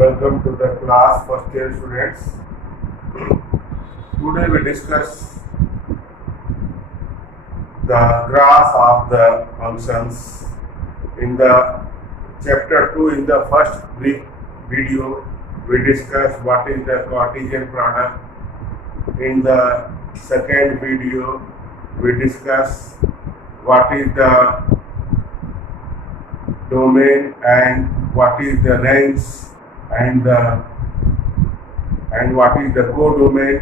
Welcome to the class, first year students. Today we discuss the graph of the functions. In the chapter 2, in the first brief video, we discussed what is the Cartesian product. In the second video, we discuss what is the domain and what is the range and what is the codomain.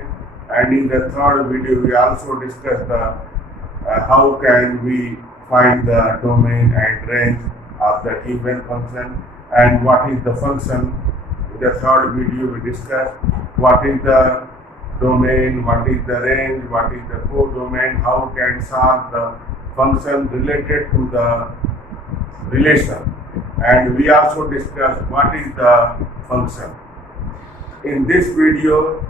And in the third video, we also discuss the how can we find the domain and range of the given function and what is the function. In the third video, we discuss what is the domain, what is the range, what is the codomain, how can solve the function related to the relation, and we also discuss what is the function. In this video,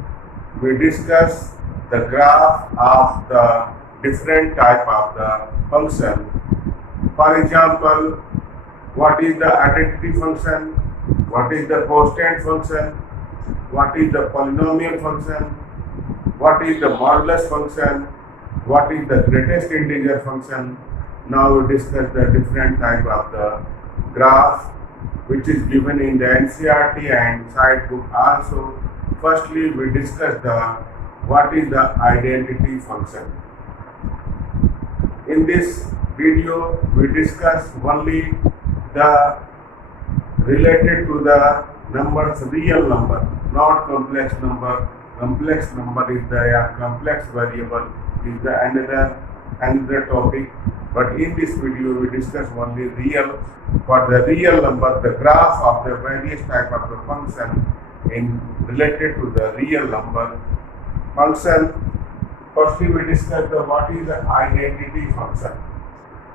we discuss the graph of the different type of the function. For example, what is the identity function, what is the constant function, what is the polynomial function, what is the modulus function, what is the greatest integer function. Now we discuss the different type of the graph which is given in the NCERT and side book also. Firstly, we discuss what is the identity function. In this video, we discuss only the related to the numbers, real number, not complex number. Complex number is the complex variable is the another topic. But in this video, we discuss only real. For the real number, the graph of the various type of the function in related to the real number function. Firstly, we discuss what is the identity function.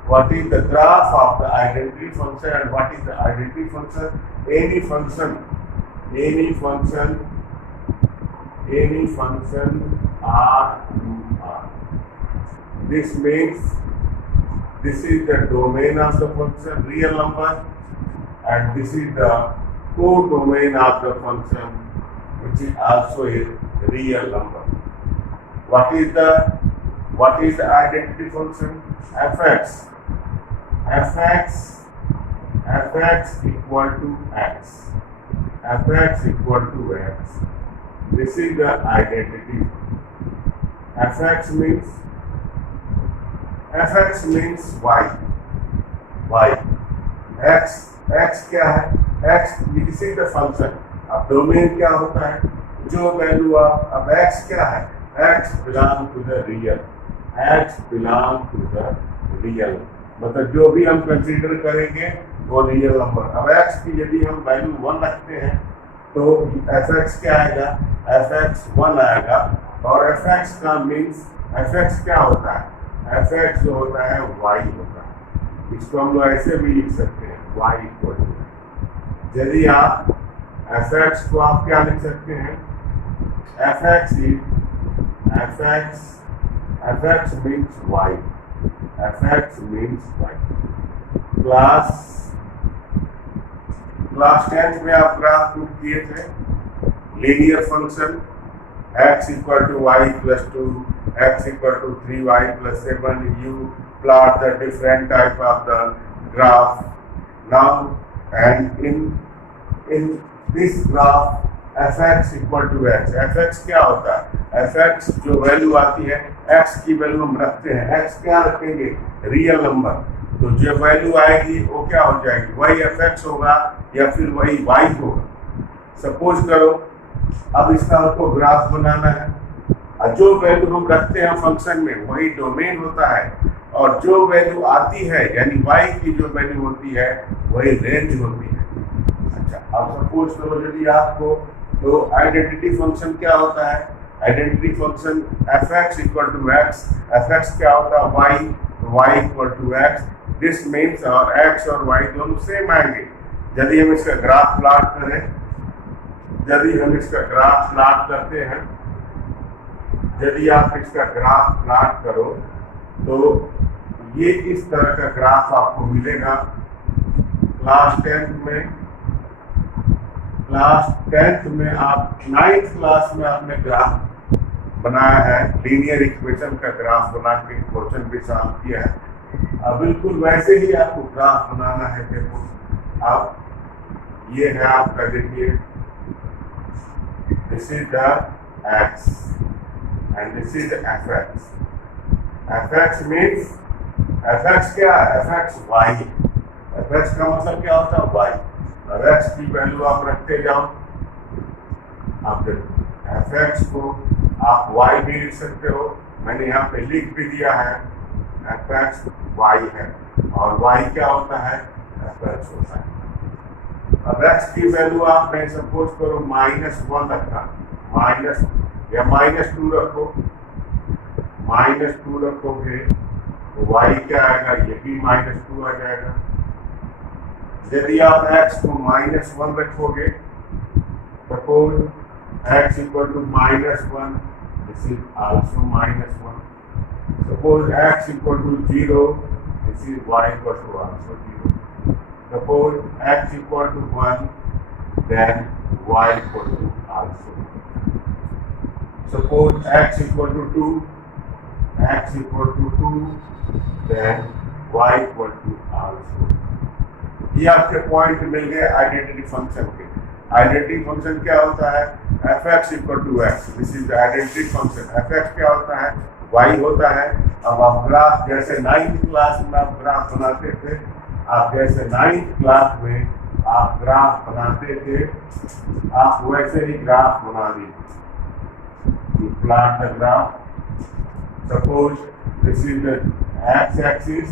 What is the graph of the identity function and what is the identity function? Any function R to R. This means this is the domain of the function, real number, and this is the codomain of the function, which is also a real number. What is the identity function? Fx equal to x. Fx equal to x. This is the identity. Fx means y. x क्या है? x this is the function. अब डोमेन क्या होता है? जो वैल्यू अब x क्या है? x belong to the real. मतलब जो भी हम कंसीडर करेंगे वो रियल नंबर. अब x की यदि हम वैल्यू 1 रखते हैं तो fx क्या आएगा? fx 1 आएगा. और fx का मीन्स fx क्या होता है? fx जो होता है y होता है. इसको हम लोग ऐसे भी लिख सकते हैं y इक्वल टू. यदि आप fx को आप क्या लिख सकते हैं? fx means y. fx means y. Class 10 में आप ग्राफ प्रूव किए थे. Linear function x equal to y plus 2, x equal to 3y plus 7. You plot the different type of the graph now, and in this graph fx equal to x. fx क्या होता है? fx जो वैल्यू आती है, x की वैल्यू हम रखते हैं. x क्या रखेंगे? Real number. तो जो वैल्यू आएगी वो क्या हो जाएगी? वही fx होगा या फिर वही y होगा. सपोज करो अब इसका आपको ग्राफ बनाना है. जो वैल्यू हम रखते हैं फंक्शन में वही डोमेन होता है, और जो वैल्यू आती है यानी y की जो वैल्यू होती है वही रेंज होती है. अच्छा, अब सपोज करो यदि आपको तो आइडेंटिटी फंक्शन क्या होता है? Identity function fx equal to x. fx क्या होता है? y equal to x. This means और x और y दोनों सेम आएंगे. यदि हम इसका ग्राफ प्लॉट करें, यदि आप इसका ग्राफ प्लॉट करो तो ये इस तरह का ग्राफ आपको मिलेगा. क्लास 10 में क्लास 10th में आप 9th क्लास में आपने ग्राफ बनाया है, लीनियर इक्वेशन का ग्राफ बना के क्वेश्चन भी सॉल्व किया है। अब बिल्कुल वैसे ही आपको ग्राफ बनाना है। देखो आप, ये है आपका, देखिए this is the x and this is fx। fx means, fx क्या है? fx y। fx का मतलब क्या होता है? y। अब x की वैल्यू आप रखते जाओ, आप fx को आप y भी लिख सकते हो, मैंने यहाँ पे लिख भी दिया है, fx y है और y क्या होता है? fx होता है। अब x की वैल्यू आपने सपोज करो -1 रखा, माइनस या -2 रखो, -2 रखोगे तो y क्या आएगा? ये भी -2 आ जाएगा। यदि आप x को -1 रखोगे, suppose x equal to -1, this is also -1। Suppose x equal to 0, this is y equal to also 0। Suppose x equal to 1, then y equal to also. Suppose x equal to 2, x equal to 2, then y equal to also. ये आपके point मिल गए identity function के। Identity function क्या होता है? fx equal to x, this is the identity function. fx क्या होता है? y होता है। अब आप ग्राफ, जैसे 9th क्लास में आप ग्राफ बनाते थे, आप जैसे 9th क्लास में आप ग्राफ बनाते थे, आप वैसे ही ग्राफ बना दीजिए। You plot the graph. Suppose this is the x axis,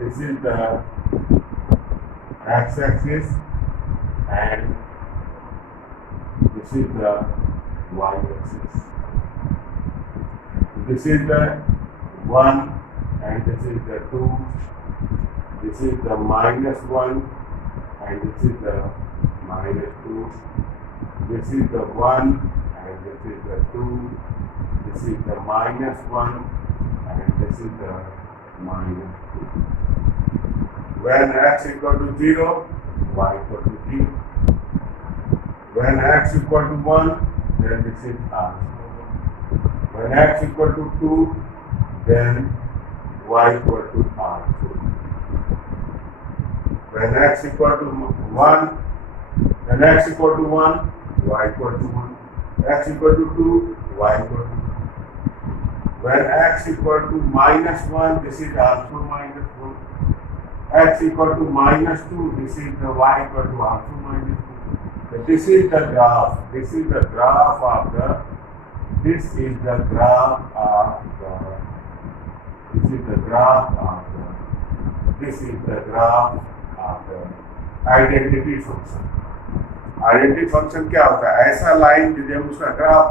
this is the x-axis and this is the y-axis. This is the 1 and this is the 2. This is the -1 and this is the -2. This is the 1 and this is the 2. This is the -1 and this is the -2. When x equal to 0, y equal to 0. When x equal to 1, then this is r. When x equal to 2, then y equal to r2. When x equal to 1, then x equal to 1, y equal to 1. X equal to 2, y equal to 2. When x equal to -1, this is also -1. X equal to -2, this is the y equal to also -2. So this is the graph. This is the graph of the. This is the graph of the. This is the graph of the. This is the graph of the identity function. Identity function क्या होता है? ऐसा लाइन जब उसका graph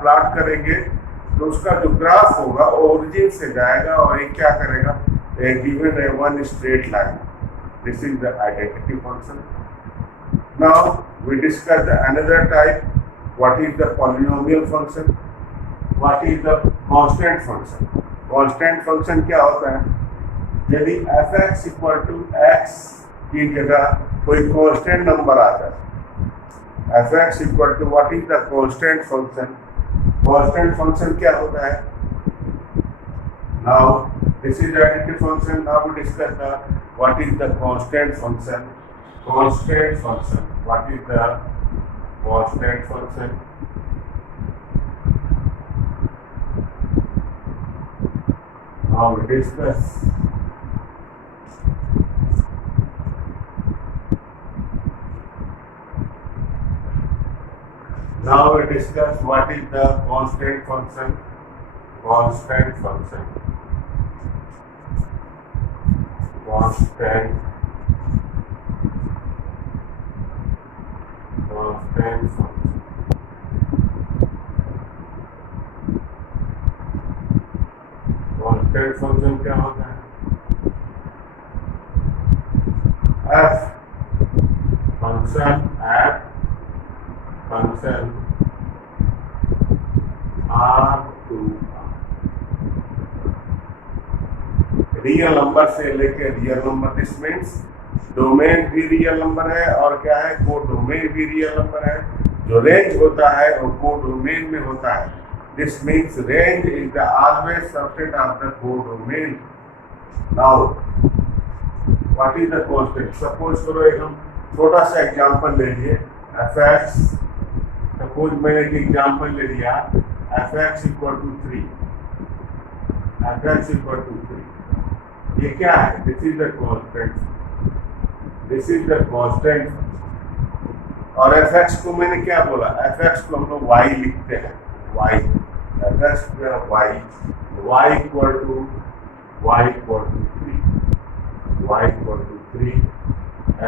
plot करेंगे तो उसका जो ग्राफ होगा ओरिजिन से जाएगा और ये क्या करेगा? given a one straight line. This is the identity function. Now we discuss another type. What is the polynomial function? What is the constant function? Constant function क्या होता है? यदि fx इक्वल टू x की जगह कोई constant number आता है, fx equal to what is the constant function? Constant function क्या होता है? Now this is the identity function. Now we discuss the what is the constant function. Constant function. What is the constant function? Now we discuss. Now we discuss what is the constant function. Constant function. Constant function. Constant function क्या होता है? f function f function r to real number से लेके real number, this means domain भी real number है और क्या है, कोडोमेन भी रियल नंबर है। जो रेंज होता है वो कोडोमेन में होता है। This means range is the always subset of the codomain. Now what is the constant? Suppose करो एक हम छोटा सा एग्जांपल ले लिए fx। सपोज मैंने एक एग्जांपल ले लिया fx equal to 3। fx equal to 3 ये क्या है? This is the constant, this is the constant. और fx को मैंने क्या बोला? fx को हम लोग y लिखते हैं, y fx y equal to 3, y equal to 3।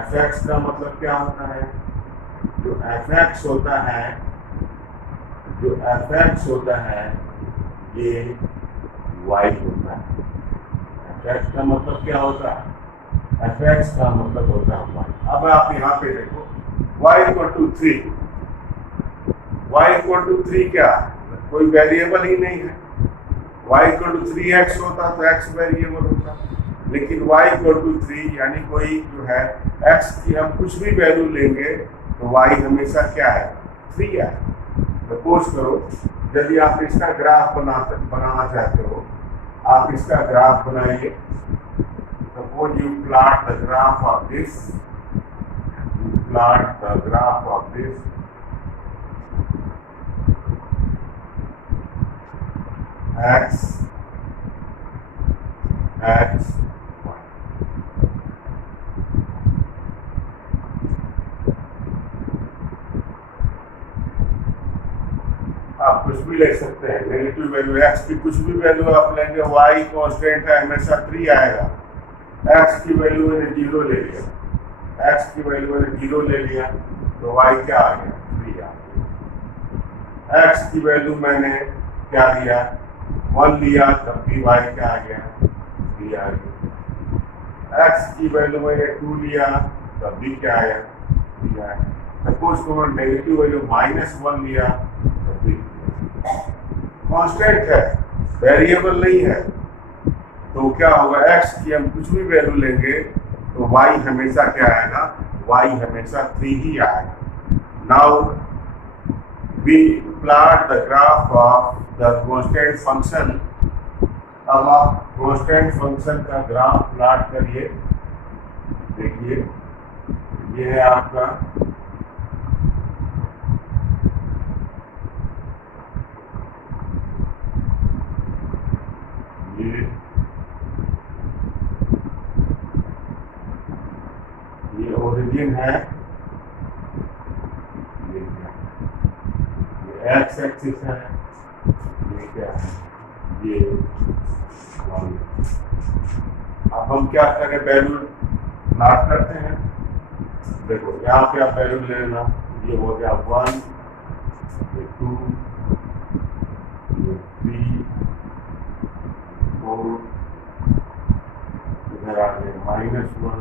fx का मतलब क्या होता है? जो fx होता है ये y होता है। fx का मतलब क्या होता है? fx का मतलब होता है y। अब आप यहाँ पे देखो y equal to 3, y equal to 3 क्या है? कोई वेरिएबल ही नहीं है। y इक्वल टू 3x होता तो x वेरिएबल होता, लेकिन y इक्वल टू 3 यानी कोई जो है x की हम कुछ भी वैल्यू लेंगे तो y हमेशा क्या है? 3 है। सपोज करो यदि आप इसका ग्राफ बनाना चाहते हो, आप इसका ग्राफ बनाइए। Suppose you plot the graph of this, x आप कुछ भी ले सकते हैं, नेगेटिव वैल्यू x की कुछ भी वैल्यू आप लेंगे, y कांस्टेंट है हमेशा 3 आएगा। x की वैल्यू मैंने 0 ले लिया, x की वैल्यू मैंने 0 ले लिया तो y क्या आ गया? 3 आ गया। x की वैल्यू मैंने क्या लिया? 1 लिया तब भी y क्या आ गया? 3 आ गया। x की वैल्यू मैंने 2 लिया तब भी क्या आया? 3 आया। सपोज को मैं नेगेटिव वैल्यू -1 लिया तब भी कांस्टेंट है, वेरिएबल नहीं है, तो क्या होगा? x की हम कुछ भी वैल्यू लेंगे तो y हमेशा क्या आएगा? y हमेशा 3 ही आएगा। Now we plot the graph of the constant function. अब आप कांस्टेंट फंक्शन का ग्राफ प्लॉट करिए। देखिए ये है आपका ये ओरिजिन है, ये एक्स एक्सिस है, ये क्या है? ये y। अब हम क्या करें? वैल्यू प्लॉट करते हैं। देखो यहाँ पे आप वैल्यू ले लेना, ये हो गया 1, ये 2, ये 3, 4, इधर आ गए -1,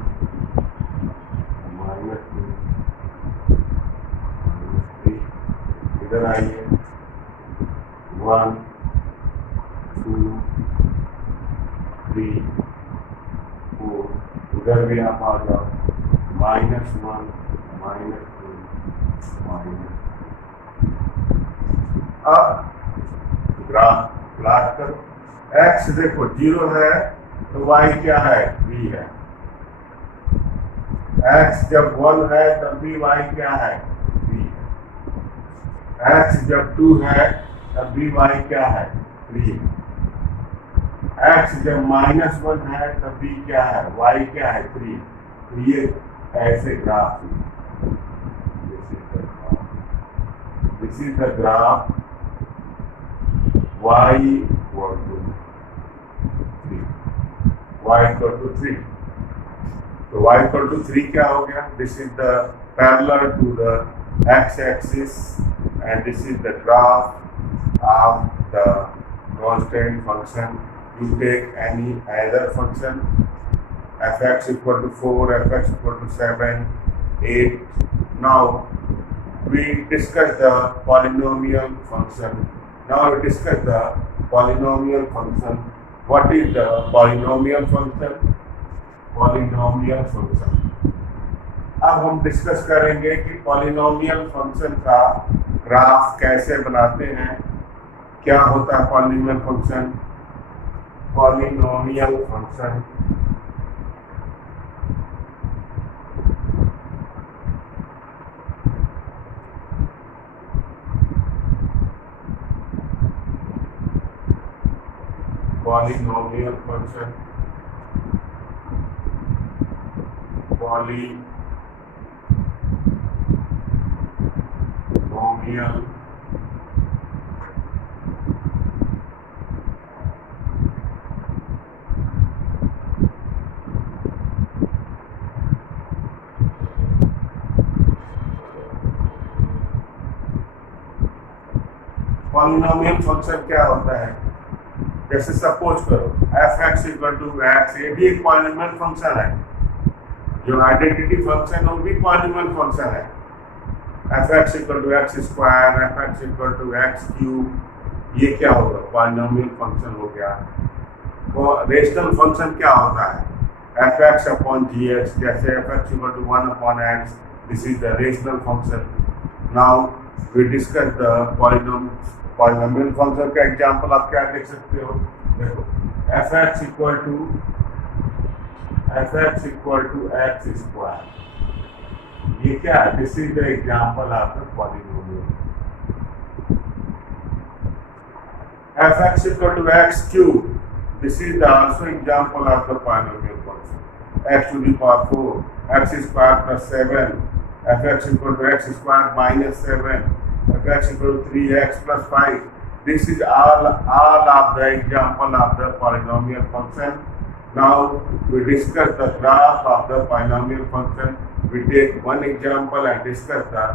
-2, -3, इधर आइए 1, 2, 3, 4, उधर भी आप आ जाओ -1, -2, अब ग्राफ प्लॉट करो। x देखो 0 है तो y क्या है? 3 है। x जब 1 है तब भी y क्या है? 3 है। x जब 2 है तब भी y क्या है? 3 है। x जब -1 है तब भी क्या है? y क्या है? 3। तो ये ऐसे graph, this is the graph y equal to 3, y equal to 3। तो y इक्वल टू 3 क्या हो गया? This is the parallel to the x axis and this is the graph of the constant function. You take any either function, fx equal to 4, fx equal to 7, 8. Now we discuss the polynomial function. Now we discuss the polynomial function. What is the polynomial function? Polynomial function. अब हम डिस्कस करेंगे कि polynomial function का ग्राफ कैसे बनाते हैं। क्या होता है polynomial function? Polynomial function polynomial function polynomial polynomial function क्या होता है? जैसे सपोज करो f x equal to x, ये भी एक पॉलिनोमियल फंक्शन है। जो आइडेंटिटी फंक्शन है वो भी पॉलिनोमियल फंक्शन है। F x equal to x square, f x equal to x cube, ये क्या होगा? पॉलिनोमियल फंक्शन हो गया। वो रेशनल फंक्शन क्या होता है? F x upon g x, जैसे f x equal to 1 upon x, this is the rational function. Now we discuss the polynomial function का एग्जांपल आप क्या देख सकते हो? देखो f x equal to x square, ये क्या है? This is the example of the polynomial. F x equal to x cube, this is also example of the polynomial function. X to the power 4, x square plus 7, f x equal to x square minus 7, x equal to 3x plus 5. This is all of the example of the polynomial function. Now we discuss the graph of the polynomial function. We take one example and discuss the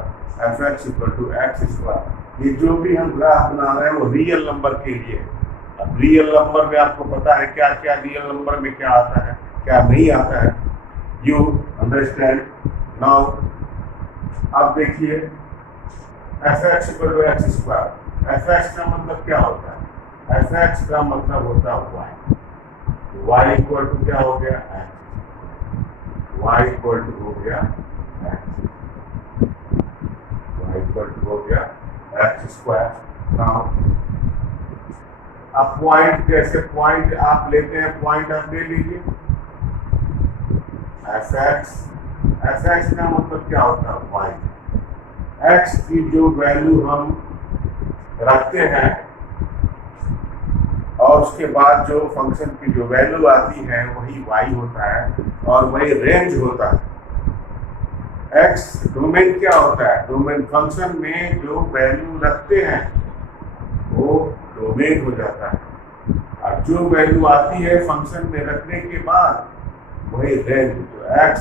fx equal to x square. ये जो भी हम ग्राफ बना रहे हैं वो real number के लिए। अब रियल नंबर में आपको पता है क्या क्या रियल नंबर में क्या आता है, क्या नहीं आता है। You understand? Now अब देखिए f x equal to x square, f x का मतलब क्या होता है? एफ एक्स का मतलब होता है वाई। वाई इक्वल टू क्या हो गया? एक्स। वाई इक्वल टू हो गया एक्स, वाई इक्वल टू हो गया एक्स स्क्वायर। नाउ अब पॉइंट, जैसे पॉइंट आप लेते हैं, पॉइंट आप ले लीजिए एफ एक्स। एफ एक्स का मतलब क्या होता है? वाई। x की जो वैल्यू हम रखते हैं और उसके बाद जो फंक्शन की जो वैल्यू आती है वही y होता है और वही रेंज होता है। x डोमेन क्या होता है? डोमेन फंक्शन में जो वैल्यू रखते हैं वो डोमेन हो जाता है और जो वैल्यू आती है फंक्शन में रखने के बाद वही रेंज। तो x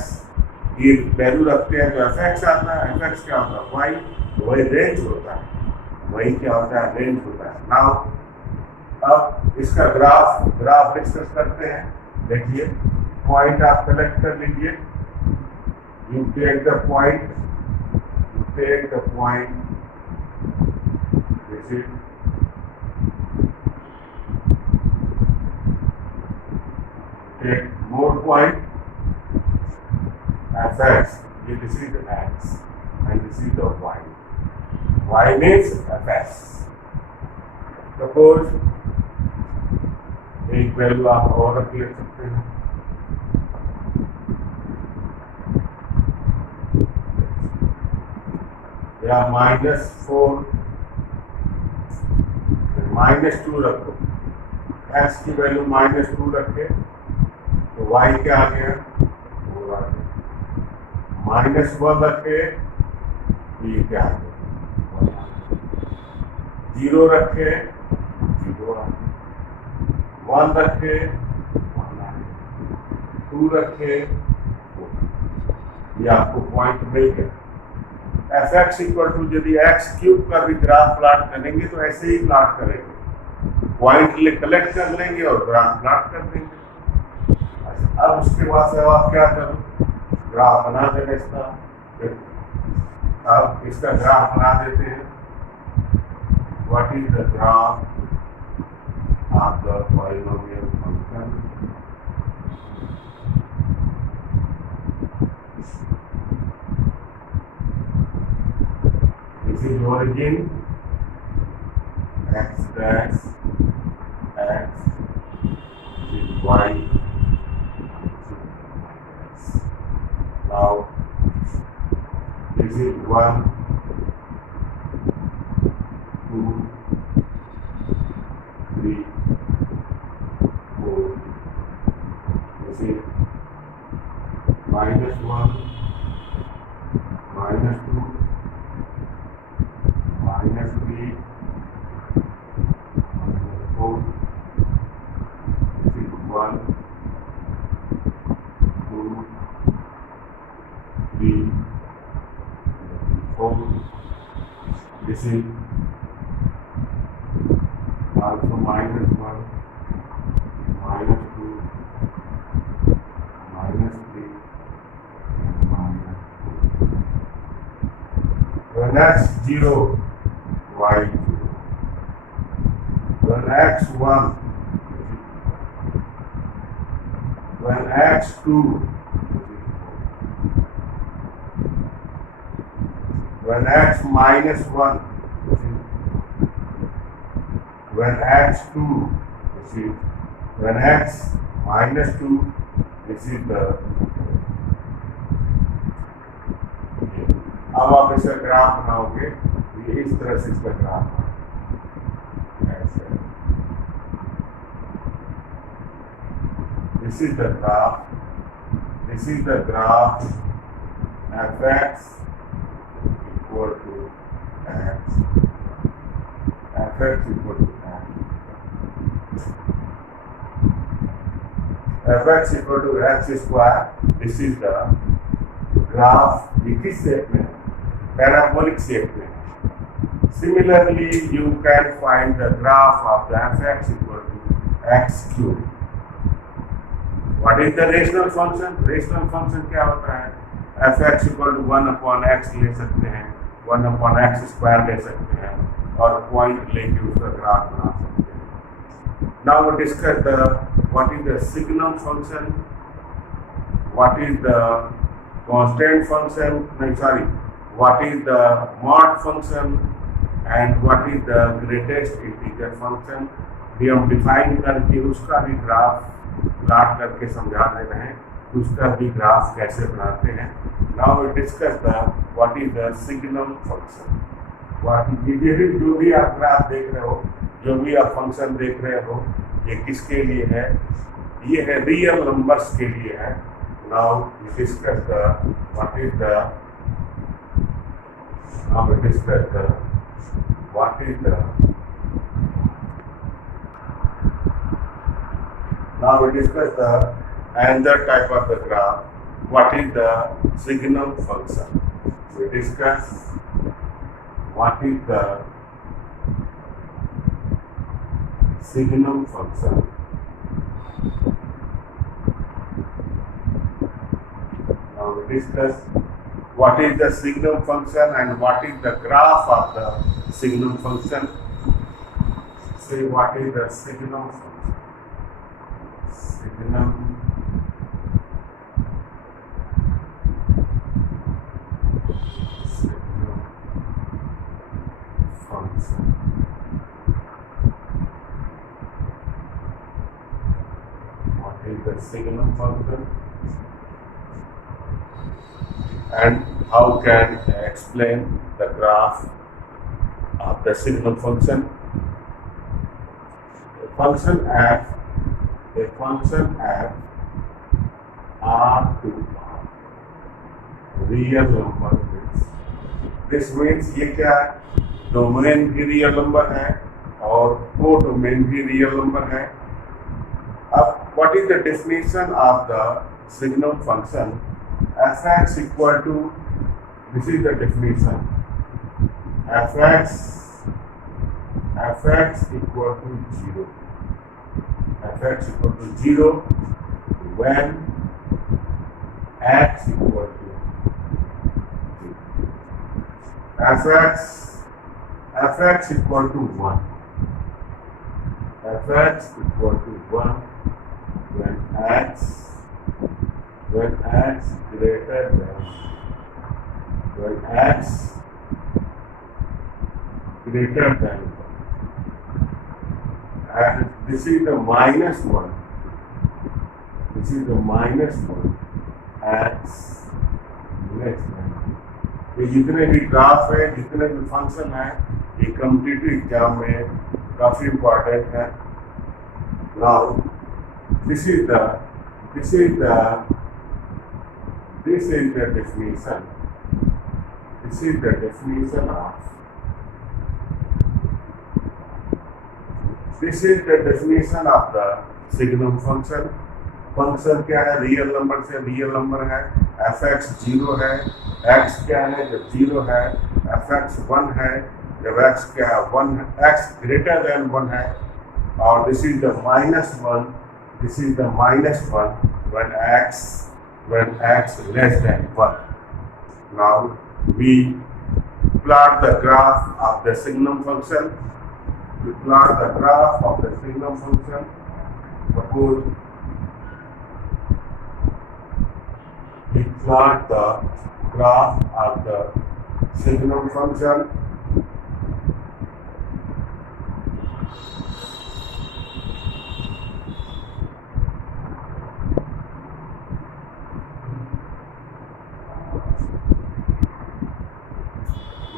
ये वैल्यू रखते हैं तो एफ एक्स आता है, एफ एक्स क्या होता है? वाई, वही रेंज होता है, वही क्या होता है? रेंज होता है। नाउ अब इसका ग्राफ डिस्कस करते हैं। देखिए पॉइंट आप सेलेक्ट कर लीजिए, you take the point, this is take more point fx, this is the x and this is the y. Y means fs. Suppose एक वैल्यू आप और रख ले सकते हैं, या -4 -2 रखो। x की वैल्यू -2 रखे तो y क्या आ गया? -1 रखे ये क्या आ गया? 0 रखे 0 आ गया, 1 रखे 1 आ गया, 2 रखे 2। ये आपको पॉइंट मिल गया। एफ एक्स इक्वल टू यदि एक्स क्यूब का भी ग्राफ प्लॉट करेंगे तो ऐसे ही प्लॉट करेंगे, पॉइंट कलेक्ट कर लेंगे और ग्राफ प्लॉट कर देंगे। अब उसके बाद से आप क्या करो? ग्राफ बना देना इसका। अब इसका ग्राफ बना देते हैं। What is the graph of the polynomial function? is origin, x dash x is y. Now this is 1, 2, 3, 4. This is minus 1, minus 2, minus 3, minus 4. This is 1, 2, 3, 4. This is also minus 1, minus 2, minus 3, and minus 4. When x 0, y 0. When x 1, when x 2, when x minus 1, when x 2, when x minus 2, this is the, अब आप इसका ग्राफ बनाओगे, ये इस तरह से इसका ग्राफ ऐसे, this is the graph, this is the graph fx equal to x, fx equal to x, fx equal to x square. This is the graph. किस शेप में? पैराबोलिक शेप में. Similarly, you can find the graph of the fx equal to x cube. What is the rational function? Rational function क्या होता है? fx equal to 1 upon x ले सकते हैं, 1 upon x square ले सकते हैं, और पॉइंट लेके उसका ग्राफ बना सकते हैं. Now we discuss the what is the signum function, what is the constant function, what is the mod function, and what is the greatest integer function. भी हम डिफाइन करके उसका भी ग्राफ प्लॉट करके समझा दे रहे हैं, उसका भी ग्राफ कैसे बनाते हैं. Now we discuss the what is the signum function. जो भी आप ग्राफ देख रहे हो, जो भी आप फंक्शन देख रहे हो, ये किसके लिए है? ये है रियल नंबर्स के लिए है. Now we discuss the what is the now we discuss the another type of the graph. What is the signum function? We discuss what is the signum function. Now we discuss what is the signum function and what is the graph of the signum function. Say what is the signum function. Signum function. What is the signum function? And how can I explain the graph of the signum function? A function f R to R, real number is. This means ये क्या है? डोमेन भी real number है और को डोमेन भी real number है. अब what is the definition of the signum function? Fx equal to, this is the definition, fx equal to 0. Fx equal to 0 when x equal to 0. Fx equal to 1. Fx equal to 1 when x greater than, when x greater than 1. And this is the minus 1. This is the minus 1 x less than 1. ये जितने भी ग्राफ है, जितने भी फंक्शन है, ये competitive exam में काफी इम्पोर्टेंट है. Now this is the definition. This is the definition of the signum function. Function क्या है? रियल नंबर से रियल नंबर है. fx 0 है. x क्या है? जब 0 है. fx 1 है जब x क्या है? 1 है. x ग्रेटर देन 1 है. और this is the minus 1. This is the minus 1 when x less than 1. Now we plot the graph of the signum function. We plot the graph of the signum function. Suppose we plot the graph of the signum function.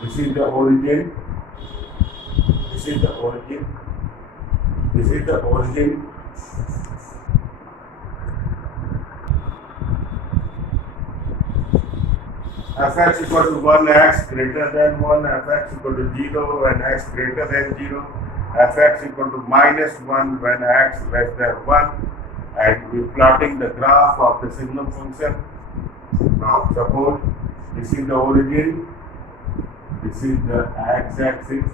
This is the origin. This is the origin. This is the origin. Fx equal to 1, x greater than 1, fx equal to 0 when x greater than 0, fx equal to minus 1 when x less than 1, and we are plotting the graph of the signum function. Now suppose this is the origin. This is the x-axis.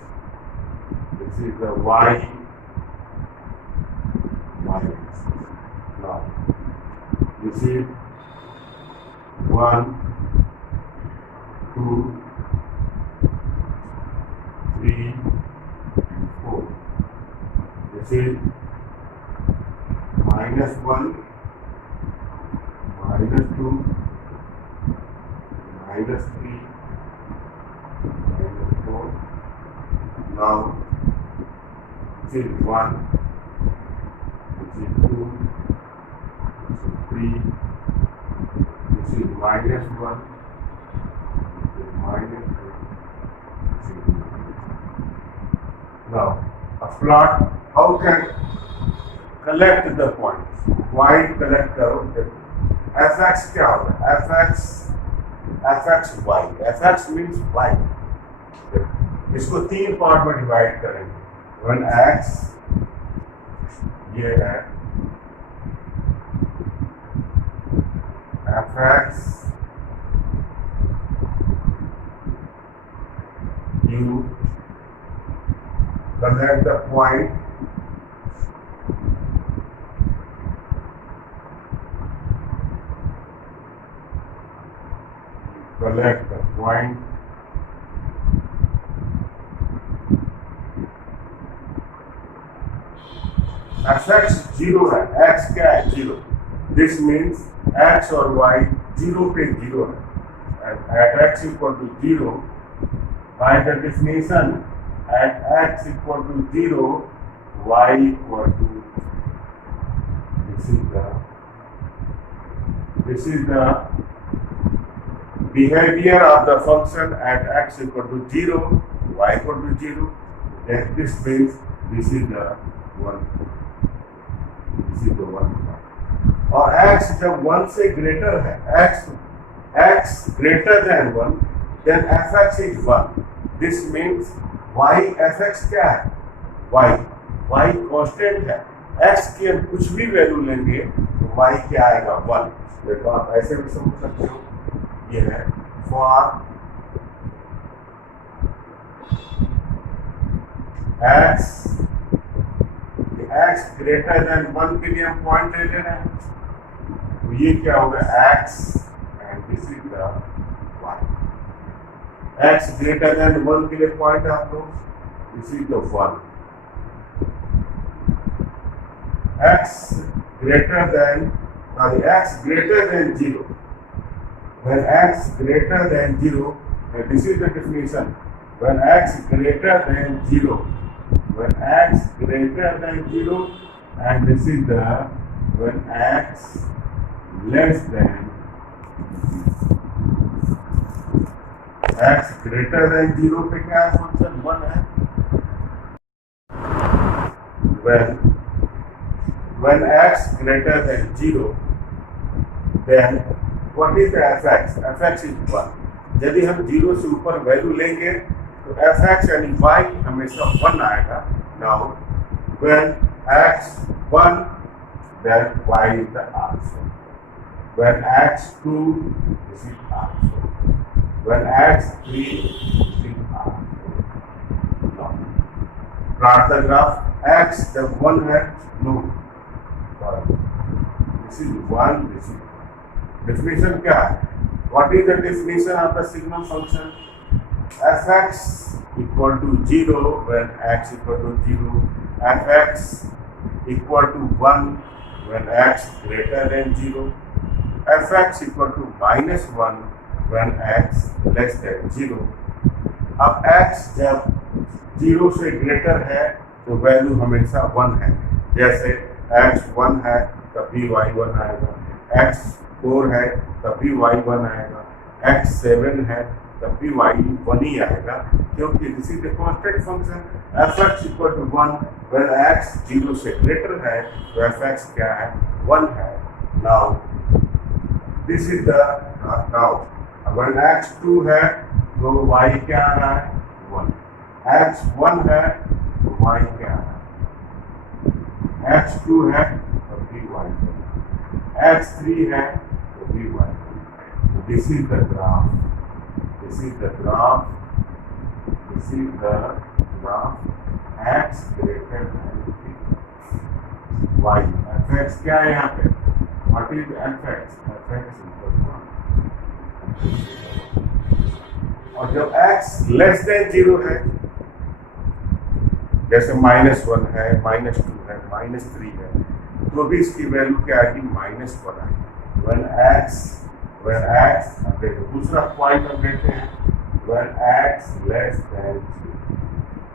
This is the y. Now, this is 1, 2, 3, and 4. This is minus 1, minus 2, minus 3. Now, this is 1, this is 2, this is 3, this is minus 1, this is minus 2, this is minus 2. Now, a plot, how can collect the points? Point collect the fx क्या होगा? fx y. fx means y. इसको 3 पार्ट में डिवाइड करेंगे. One x ये है fx you connect the point fx 0 है. x क्या है? 0. दिस मीन्स x और y 0 पे 0 है. At x equal to 0, by the definition, at x equal to 0, y equal to, this is the behavior of the function at x equal to 0, y equal to 0. Then this means this is the 1. This is the 1. और x जब 1 से ग्रेटर है, x greater than 1, then fx is 1. This means y fx क्या है? y constant है. x की हम कुछ भी वैल्यू लेंगे तो y क्या आएगा? 1. देखो आप ऐसे भी समझ सकते हो. ये है for x greater than 1 के लिए हम पॉइंट ले रहे हैं. तो ये क्या होगा? x and this is the y. x greater than 1 के लिए पॉइंट आप लो. This is the 1. x greater than 0. When x greater than 0, this is the definition. when x greater than 0, when x greater than 0, and this is the when x less than x greater than 0 पे क्या है फंक्शन 1 है. when x greater than 0, then what is the fx? fx is 1. यदि हम 0 से ऊपर वैल्यू लेंगे तो fx यानी y हमेशा 1 आएगा. Now when x 1, then y is the answer. When x 2, this is answer. When x 3, this is answer. Now plot the graph. x जब 1 है, no, sorry, this is 1, this is 1. Definition क्या है? What is the definition of the signal function? fx equal to 0 when x equal to 0, fx equal to 1 when x greater than 0, fx equal to minus 1 when x less than 0. अब x जब 0 से ग्रेटर है तो वैल्यू हमेशा 1 है. जैसे x 1 है तब भी y 1 आएगा, x 4 है तब भी y 1 आएगा, x 7 है तब भी y 1 ही आएगा, क्योंकि this is the constant function. fx equal to 1 when x 0 से ग्रेटर है तो fx क्या है? 1 है. Now this is the now when x 2 है तो y क्या आ रहा है? 1. x 1 है तो y क्या आ रहा है? x 2 है तो भी y, x 3 है तो भी y. This is the graph. This is the graph. This is the graph. X greater than 3. Y. fx क्या है यहाँ पे? What is fx? fx equal to 1. और जब x less than 0 है, जैसे -1 है, -2 है, -3 है, तो भी इसकी वैल्यू क्या आएगी? -1 आएगी. when x देखो दूसरा पॉइंट हम लेते हैं. when x less than 0,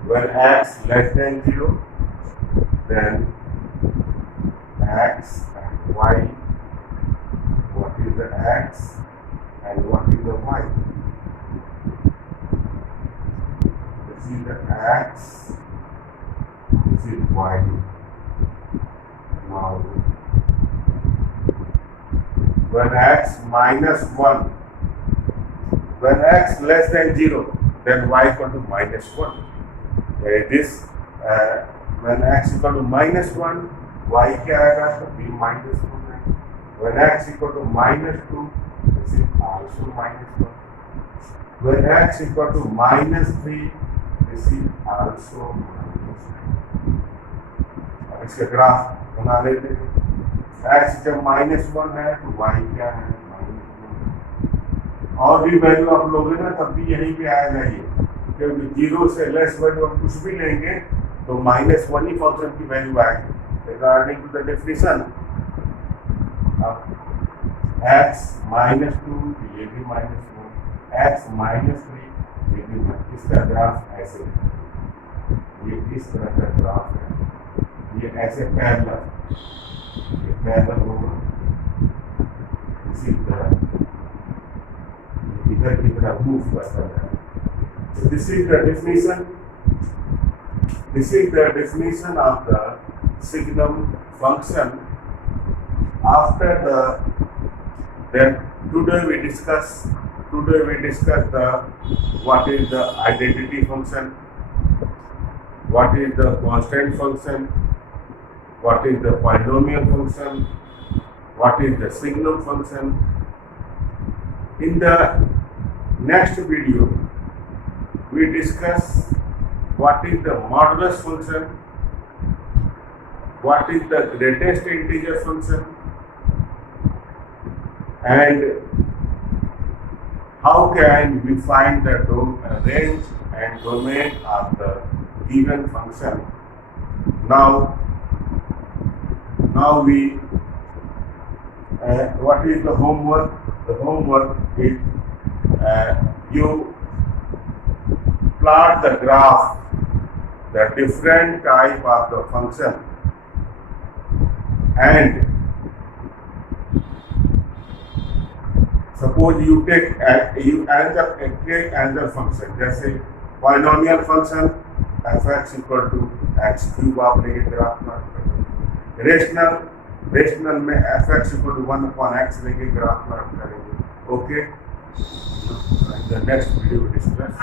when x less than 0, then x and y, what is the x and what is the y? This is the x, this is y. Now when x minus 1, when x less than 0, then y equal to -1. When x equal to -1, y क्या आएगा? तो b -1 है. When x equal to -2, this is also -1. When x equal to -3, this is also -3. अब इसका ग्राफ बना लेते हैं. x जब -1 है तो y क्या है? -1. और भी वैल्यू आप लोगे ना तब भी यहीं पे आएगा ये, क्योंकि 0 से लेस वैल्यू हम कुछ भी लेंगे तो -1 ही फंक्शन की वैल्यू आएगी. According to the definition x -2 ये भी -1, x -3 ये भी. इसका ग्राफ ऐसे है, ये इस तरह का ग्राफ है, ये ऐसे पैरेलल होगा. इसी तरह इधर की तरह मूव करता है. This is the definition. This is the definition of the signal function. After then today we discuss the what is the identity function, what is the constant function, what is the polynomial function, what is the signal function. In the next video we discuss what is the modulus function, what is the greatest integer function, and how can we find the range and domain of the given function. Now we what is the homework? The homework is you plot the graph, the different type of the function, and suppose you take another function, जैसे polynomial function f(x) equal to x cube आप लेके graph plot करेंगे, रेशनल में f(x) equal to 1/x लेके graph plot करेंगे. Okay, the next video discuss